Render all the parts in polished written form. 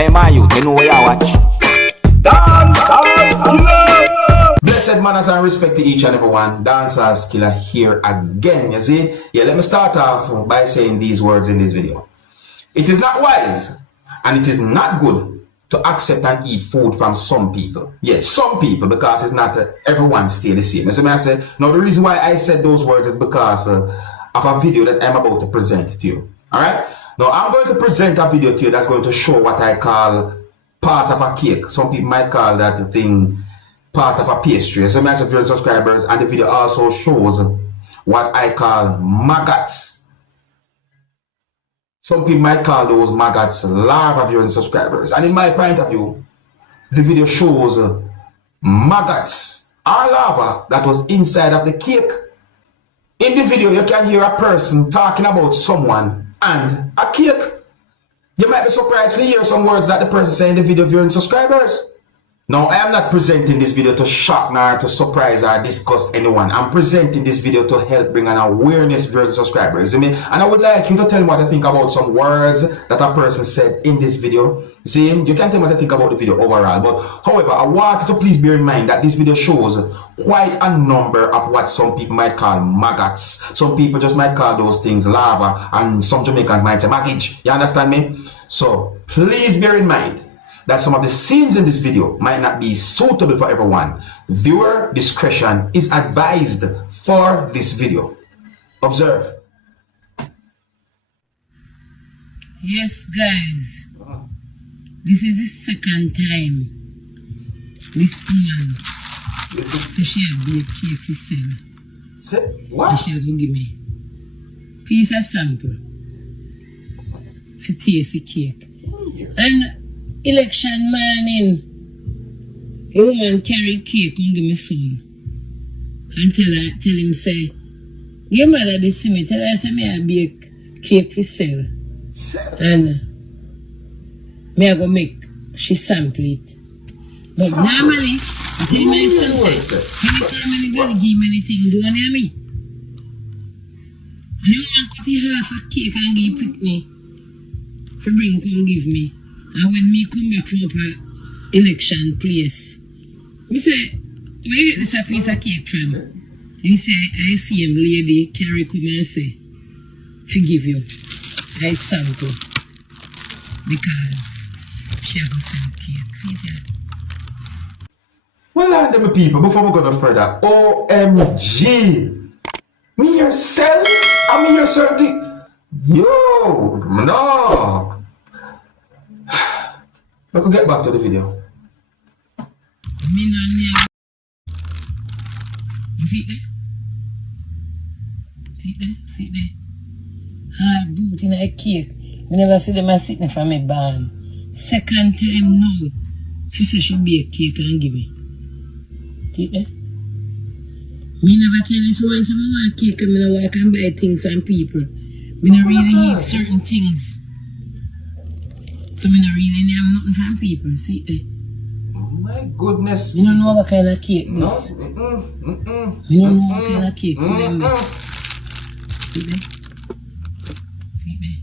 Hey, my youth, you know where you watch? Dancehall skilla. Blessed manners and respect to each and every one. Dancehall skilla here again, you see? Yeah, let me start off by saying these words in this video. It is not wise and it is not good to accept and eat food from some people. Yes, some people, because it's not everyone stay the same. So I say, now the reason why I said those words is because of a video that I'm about to present to you. Alright? Now I'm going to present a video to you that's going to show what I call part of a cake. Some people might call that thing part of a pastry. So I say, viewers, subscribers, and the video also shows what I call maggots. Some people might call those maggots larvae, viewers and subscribers. And in my point of view, the video shows maggots or larvae that was inside of the cake. In the video, you can hear a person talking about someone and a cake. You might be surprised to hear some words that the person said in the video, viewers and subscribers. Now, I am not presenting this video to shock nor to surprise or disgust anyone. I'm presenting this video to help bring an awareness, viewers and subscribers. And I would like you to tell me what you think about some words that a person said in this video. See, you can tell me what you think about the video overall. But, however, I want you to please bear in mind that this video shows quite a number of what some people might call maggots. Some people just might call those things larvae, and some Jamaicans might say maggage. You understand me? So, please bear in mind that some of the scenes in this video might not be suitable for everyone. Viewer discretion is advised for this video. Observe. Yes, guys. This is the second time this woman she have baked cake to sell. Say what? And she will give me piece of sample for taste the cake. And election morning, a woman carry cake and give me son. And tell him say, your mother this see me, tell her say me I bake cake for sell. And me I go make she sample it. But normally, I tell my son say, anytime I'm gonna give me anything, do you hear me? And you want to cut half a cake and give picnic for bring come give me. And when me come back from a election place, me say, where you get this a piece of cake from? He say, I see him lady carry come and say, forgive you. I sample. Because she has to sell cake. See that? Well, and them people, before we go no further, OMG. Me yourself? I mean yourself? Yo, no. But we'll get back to the video. Me no nyam. You see there? See there? See there? Hard boot in a cake. Me never see them sitting from me barn. Second time now, she said she bake cake and give me. See there? Me never tell you someone say I want cake and I can buy things from people. Me not really eat certain things. So I don't really need nothing from people, see eh? My goodness. You don't know what kind of cake this. No. You don't know what kind of cake, see them there. See there? See there?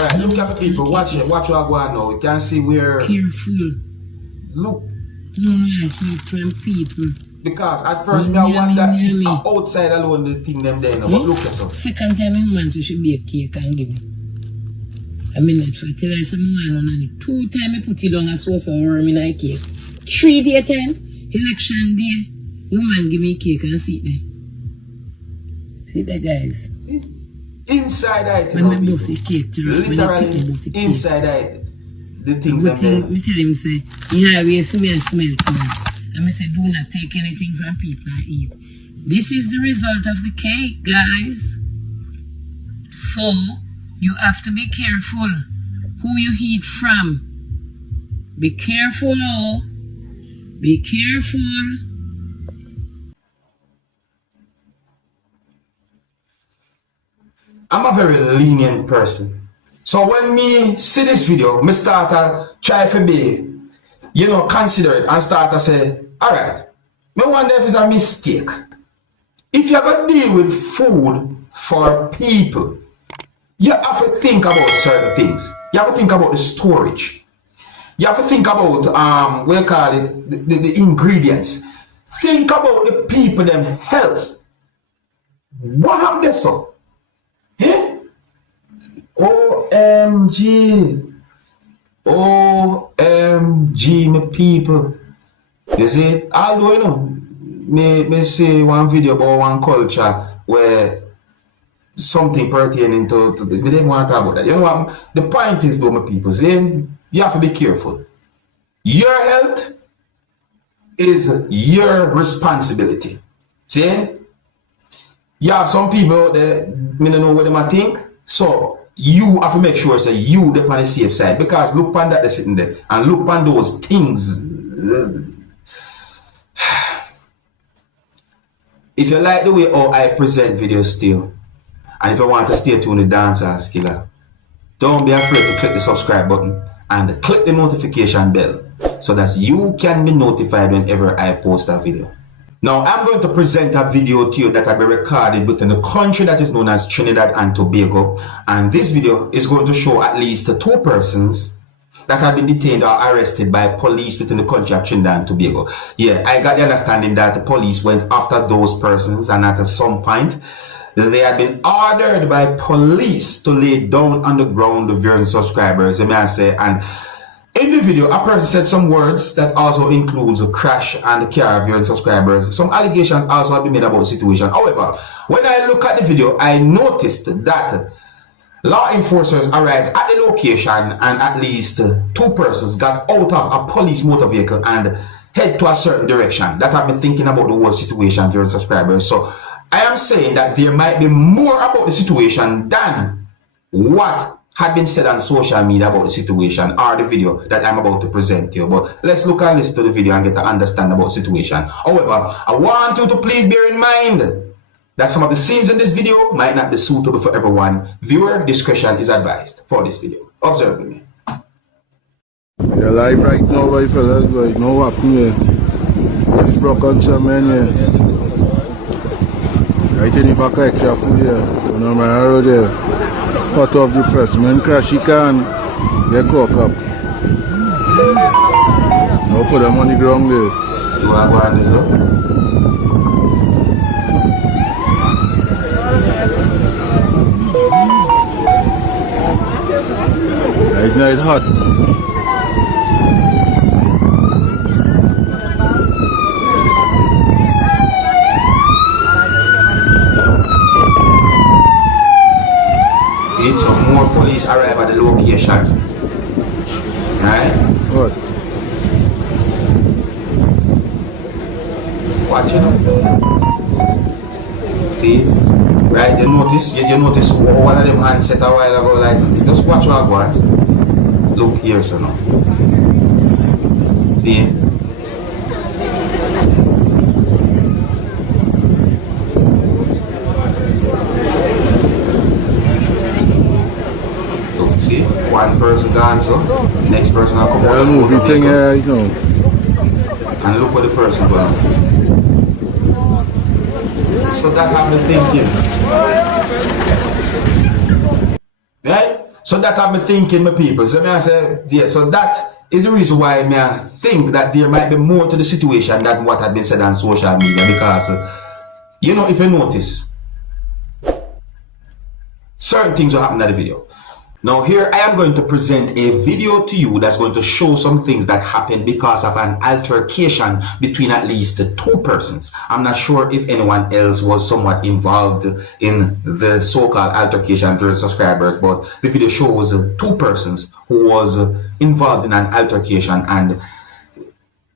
Alright, look at the people, watch it, watch what I go on now. You can see where. Careful. Look. You don't like eat from people. Because at first me I want that outside alone the thing them there now. But look at so. Second time my man say she be a cake and give me. I mean, if I tell her someone on it, 2 times I put it on as well, so warm in a cake. 3 day time, election day, woman give me cake and see it there. See that, guys? See? Inside it, when I bust the cake, literally inside it, the things that there. Me tell him say, yeah, we smell too. And I say, do not take anything from people and eat. This is the result of the cake, guys. So, you have to be careful who you eat from. Be careful, oh. Be careful. I'm a very lenient person. So when me see this video, me start to try to be, considerate and start to say, alright, no wonder if it's a mistake. If you're going to deal with food for people, you have to think about certain things. You have to think about the storage. You have to think about what you call it, the ingredients. Think about the people, them health. What happened there, so? Eh? OMG. OMG, my people. You see, although you know, me say one video about one culture where something pertaining to they didn't want to talk about that. You know what? The point is, though, my people, see, you have to be careful. Your health is your responsibility. See? You have some people that me don't know what they might think. So you have to make sure that you are on the safe side. Because look upon that they're sitting there and look upon those things. If you like the way how I present videos still, and if you want to stay tuned with Dancehall Skilla, don't be afraid to click the subscribe button and click the notification bell so that you can be notified whenever I post a video. Now, I'm going to present a video to you that I've been recorded within a country that is known as Trinidad and Tobago. And this video is going to show at least 2 persons that have been detained or arrested by police within the country of Trinidad and Tobago. Yeah, I got the understanding that the police went after those persons, and at some point, they had been ordered by police to lay down on the ground the viewers and subscribers, may I say. And in the video, a person said some words that also includes a crash and the car of viewers and subscribers. Some allegations also have been made about the situation. However, when I look at the video, I noticed that law enforcers arrived at the location and at least 2 persons got out of a police motor vehicle and head to a certain direction. That I've been thinking about the whole situation, viewers and subscribers. So I am saying that there might be more about the situation than what had been said on social media about the situation or the video that I'm about to present to you. But let's look and listen to the video and get to understand about the situation. However, I want you to please bear in mind that some of the scenes in this video might not be suitable for everyone. Viewer discretion is advised for this video. Observe with me. You're live right now, my fellas, but no what here. It's broken some man here. I tell you back extra food here. You know my road there. Cut off the press, man. Crash he can get cock up. No put them on the ground there. So I go on this up. Right now it's hot. See, some more police arrive at the location. Right? What? Watch it. See? Right? You notice one of them hands set a while ago, like, just watch what I want. Look here, so now. See? Look, see? One person gone, so next person will come Yeah, out. movie thing here, you know. And look what the person going. So that have me thinking. Right? So that have me thinking, my people. So I say, yeah, so that is the reason why I think that there might be more to the situation than what had been said on social media. Because, you know, if you notice, certain things will happen in the video. Now here I am going to present a video to you that's going to show some things that happened because of an altercation between at least 2 persons. I'm not sure if anyone else was somewhat involved in the so-called altercation for subscribers, but the video shows 2 persons who was involved in an altercation, and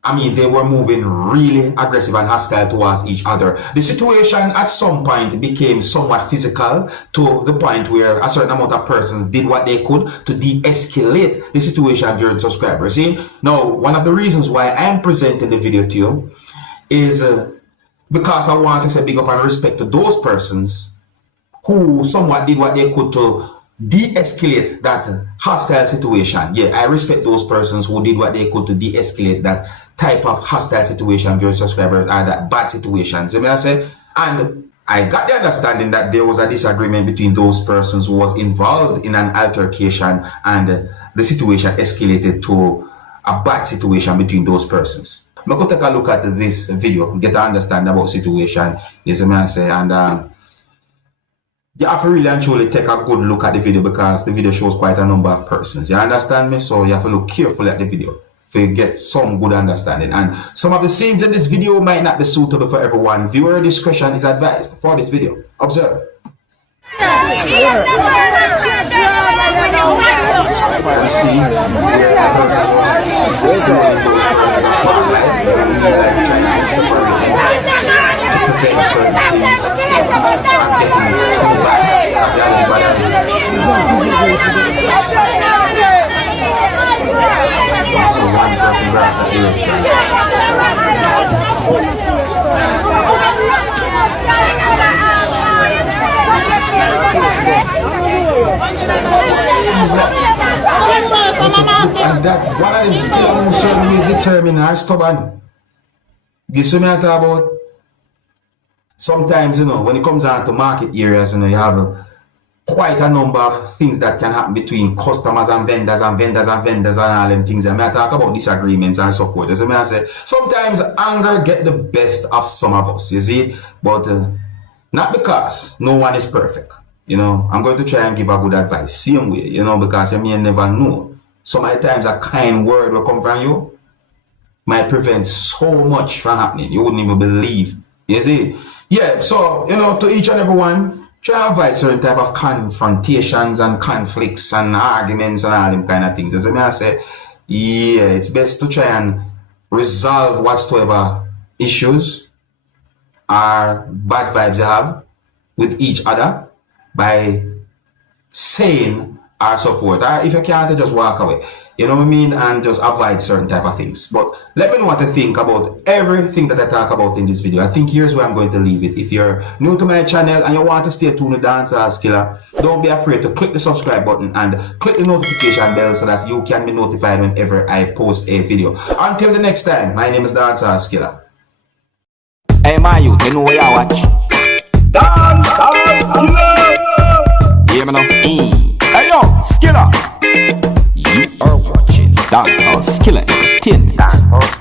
I mean, they were moving really aggressive and hostile towards each other. The situation at some point became somewhat physical to the point where a certain amount of persons did what they could to de-escalate the situation during subscribers. See, now, one of the reasons why I am presenting the video to you is because I want to say big up and respect to those persons who somewhat did what they could to de-escalate that hostile situation. Yeah, I respect those persons who did what they could to de-escalate that type of hostile situation for your subscribers and that bad situation. See what I say? And I got the understanding that there was a disagreement between those persons who was involved in an altercation, and the situation escalated to a bad situation between those persons. I'm going to take a look at this video, get to understand about the situation, yes, I say, and you have to really and truly take a good look at the video, because the video shows quite a number of persons. You understand me? So you have to look carefully at the video to get some good understanding. And some of the scenes in this video might not be suitable for everyone. Viewer discretion is advised for this video. Observe. So one person grab the direction. Seems like that one of them still on certain ways determined or stubborn. This is what I talk about. Sometimes, you know, when it comes down to market areas, you know, you have quite a number of things that can happen between customers and vendors and vendors and vendors and all them things. I mean, I talk about disagreements and so forth. So I say, sometimes anger get the best of some of us, you see, but not because no one is perfect. You know, I'm going to try and give a good advice, same way, you know, because you may never know. So many times a kind word will come from you might prevent so much from happening. You wouldn't even believe, you see. Yeah, so, you know, to each and every one, try to avoid certain type of confrontations and conflicts and arguments and all them kind of things. As I say, yeah, it's best to try and resolve whatsoever issues or bad vibes you have with each other by saying or so forth. Or if you can't, just walk away. You know what I mean? And just avoid certain type of things. But let me know what you think about everything that I talk about in this video. I think here's where I'm going to leave it. If you're new to my channel and you want to stay tuned with Dancehall Skilla, don't be afraid to click the subscribe button and click the notification bell so that you can be notified whenever I post a video. Until the next time, my name is Dancehall Skilla. Hey, my youth, you know where you watch? Dancehall Skilla! Yeah, man. Hey, yo, Skilla! You are watching Dancehall Skilla Entertainment.